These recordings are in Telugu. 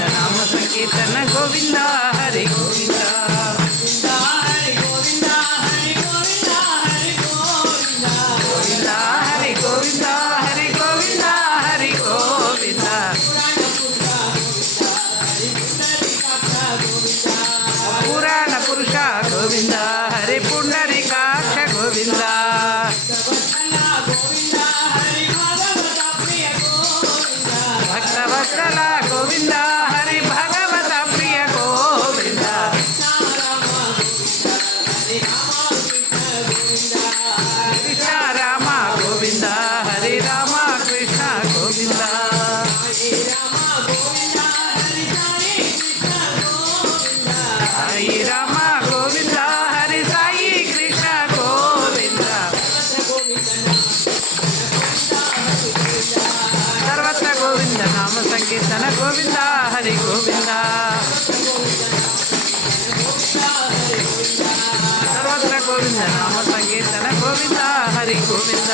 గోవింద నామ సంకీర్తన గోవింద హరి గోవింద హరి గోవింద హరి గోవింద హరి గోవింద పురాణ పురుష గోవింద హరి పుండరీకాక్ష గోవింద భక్తవత్సల గోవింద హరి భగవత ప్రియ గోవింద కృష్ణ రామ గోవింద హరి రామ కృష్ణ గోవింద సాయి రామ గోవింద హరి సాయి కృష్ణ గోవింద సర్వత్ర గోవింద నామ సంకీర్తన గోవింద హరి గోవింద సర్వత్ర గోవింద నామ సంకీర్తన గోవింద హరి గోవింద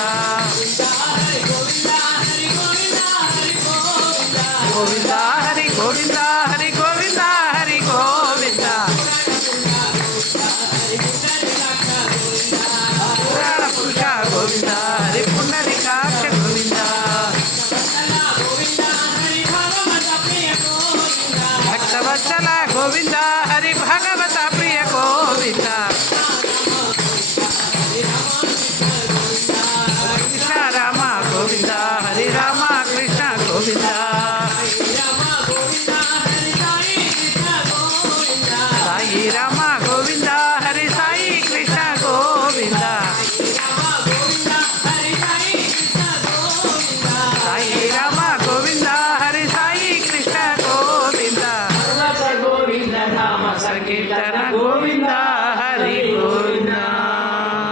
గోవింద హరి గోవింద హరి గోవింద హరి గోవింద పురాణ పురుష గోవింద హరి పుండరీకాక్ష గోవింద భక్తవత్సల గోవింద హరి భగవత ప్రియ గోవింద కృష్ణ రామ గోవింద హరి రామ కృష్ణ గోవింద సాయి రామ గోవింద హరి సాయి కృష్ణ గోవింద సాయి రామ గోవింద హరి సాయి కృష్ణ గోవింద గోవింద నామ సంకీర్తన గోవింద